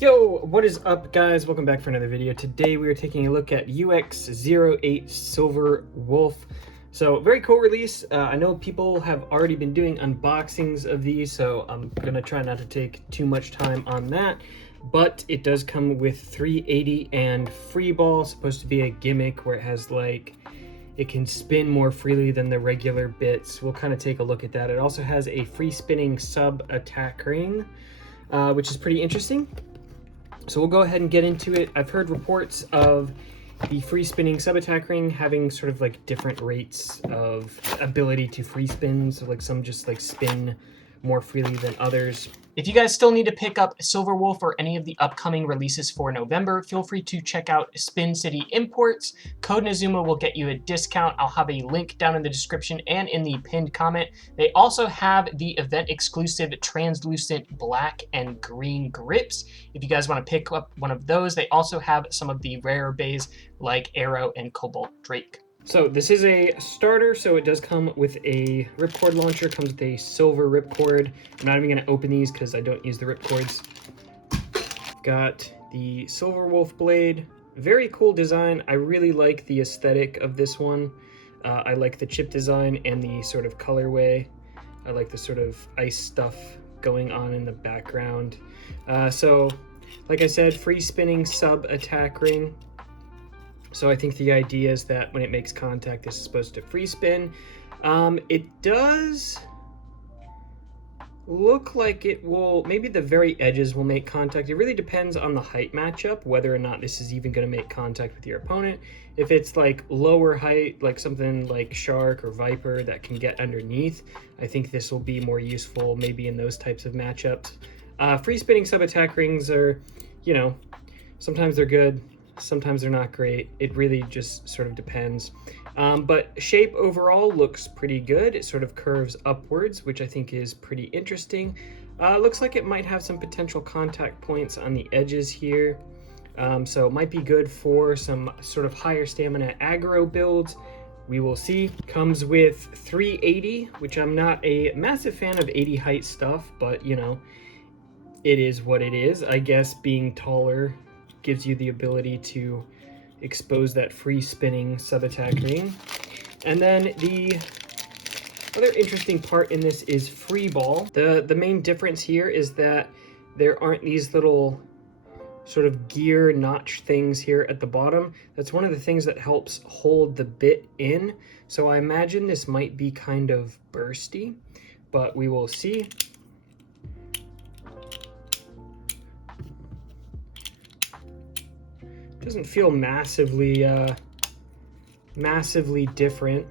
Yo, what is up guys? Welcome back for another video. Today we are taking a look at UX-08 Silver Wolf. So very cool release. I know people have already been doing unboxings of these, so I'm gonna try not to take too much time on that. But it does come with 380 and free ball, supposed to be a gimmick where it has like, it can spin more freely than the regular bits. We'll kind of take a look at that. It also has a free spinning sub attack ring, which is pretty interesting. So we'll go ahead and get into it. I've heard reports of the free spinning sub attack ring having sort of like different rates of ability to free spin. So like some just like spin more freely than others. If you guys still need to pick up Silver Wolf or any of the upcoming releases for November, feel free to check out Spin City Imports. Code Nazuma will get you a discount. I'll have a link down in the description and in the pinned comment. They also have the event exclusive translucent black and green grips. If you guys want to pick up one of those, they also have some of the rarer bays like Arrow and Cobalt Drake. So this is a starter, so it does come with a ripcord launcher, comes with a silver ripcord. I'm not even going to open these because I don't use the ripcords. Got the Silver Wolf blade. Very cool design. I really like the aesthetic of this one. I like the chip design and the sort of colorway. I like the sort of ice stuff going on in the background. So, like I said, free spinning sub attack ring. So I think the idea is that when it makes contact, this is supposed to free spin. It does look like it will, maybe the very edges will make contact. It really depends on the height matchup, whether or not this is even going to make contact with your opponent. If it's like lower height, like something like Shark or Viper that can get underneath, I think this will be more useful maybe in those types of matchups. Free spinning sub attack rings are, you know, sometimes they're good. Sometimes they're not great. It really just sort of depends. But shape overall looks pretty good. It sort of curves upwards, which I think is pretty interesting. Looks like it might have some potential contact points on the edges here. So it might be good for some sort of higher stamina aggro builds. We will see. Comes with 380, which I'm not a massive fan of 80 height stuff, but you know, it is what it is. I guess being taller gives you the ability to expose that free spinning sub attack ring. And then the other interesting part in this is free ball. The main difference here is that there aren't these little sort of gear notch things here at the bottom. That's one of the things that helps hold the bit in. So I imagine this might be kind of bursty, but we will see. Doesn't feel massively different.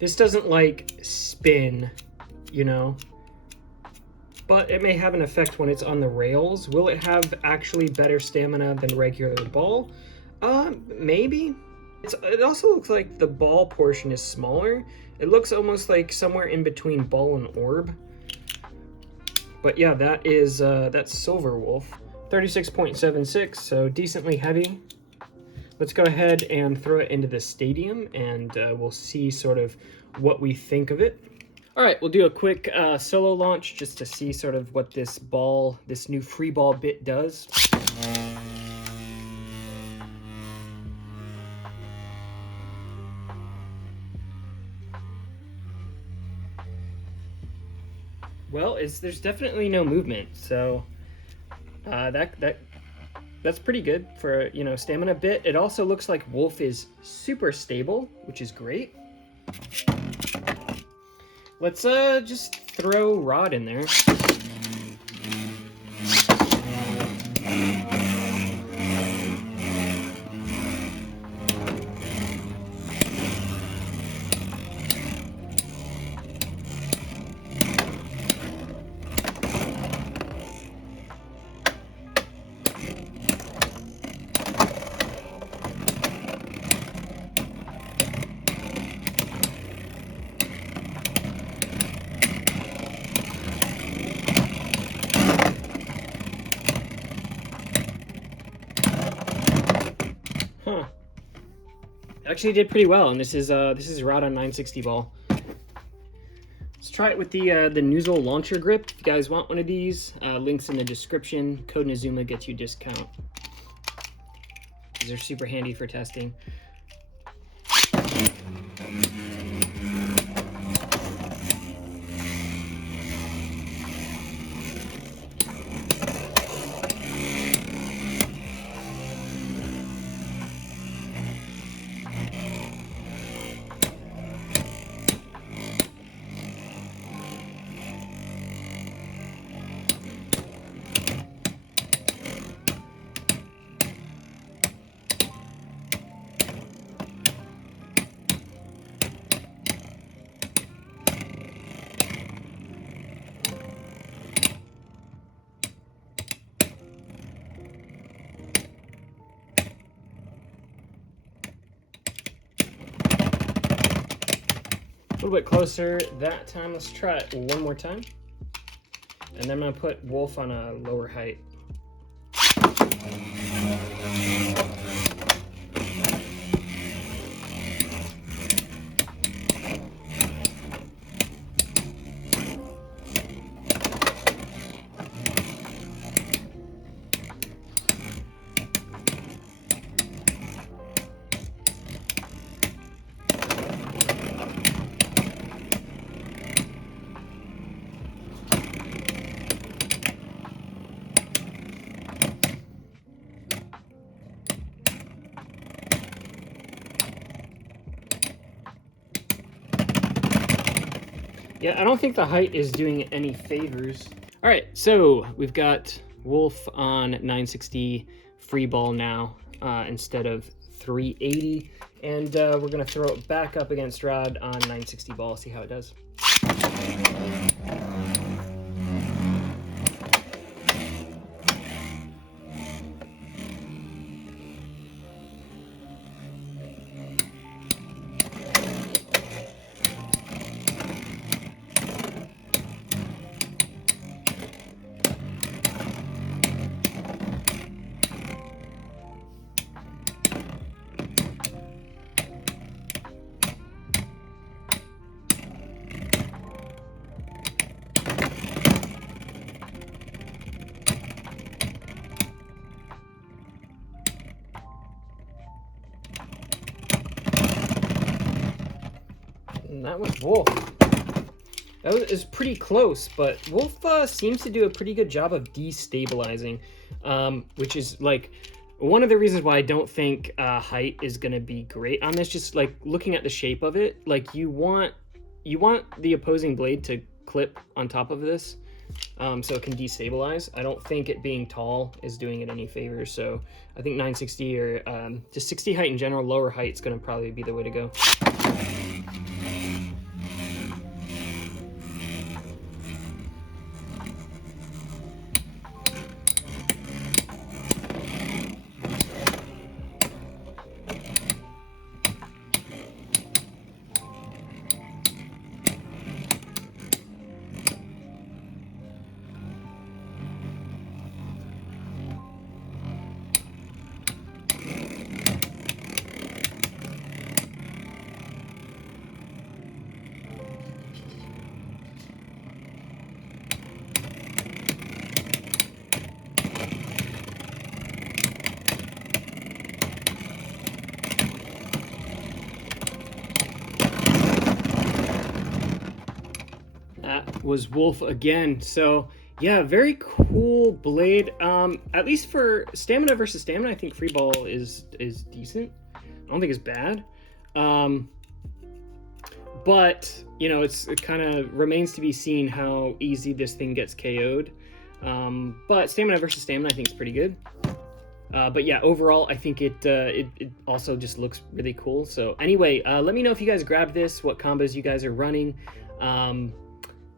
This doesn't like spin, you know, but it may have an effect when it's on the rails. Will it have actually better stamina than regular ball? Maybe. It also looks like the ball portion is smaller. It looks almost like somewhere in between ball and orb. But yeah, that is that's Silver Wolf. 36.76, so decently heavy. Let's go ahead and throw it into the stadium and we'll see sort of what we think of it. All right, we'll do a quick solo launch just to see sort of what this ball, this new free ball bit does. Well, there's definitely no movement, so that's pretty good for, you know, stamina bit. It also looks like Wolf is super stable, which is great. Let's just throw Rod in there. Huh. Actually did pretty well, and this is Rod on 960 ball. Let's try it with the nozzle launcher grip. If you guys want one of these, links in the description. Code Nazuma gets you discount. These are super handy for testing. A little bit closer that time. Let's try it one more time. And then I'm going to put Wolf on a lower height. Yeah, I don't think the height is doing any favors. All right, so we've got Wolf on 960 free ball now instead of 380. And we're gonna throw it back up against Rod on 960 ball, see how it does. And that was Wolf. That was pretty close, but Wolf seems to do a pretty good job of destabilizing, which is like one of the reasons why I don't think height is going to be great on this. Just like looking at the shape of it, like you want the opposing blade to clip on top of this, so it can destabilize. I don't think it being tall is doing it any favors. So I think 960 or just 60 height in general, lower height is going to probably be the way to go. Was Wolf again. So yeah, very cool blade. At least for stamina versus stamina, I think free ball is decent. I don't think it's bad. But you know, it kind of remains to be seen how easy this thing gets KO'd. But stamina versus stamina, I think is pretty good. But yeah, overall, I think it also just looks really cool. So anyway, let me know if you guys grabbed this, what combos you guys are running.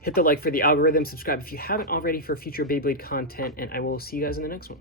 Hit the like for the algorithm, subscribe if you haven't already for future Beyblade content, and I will see you guys in the next one.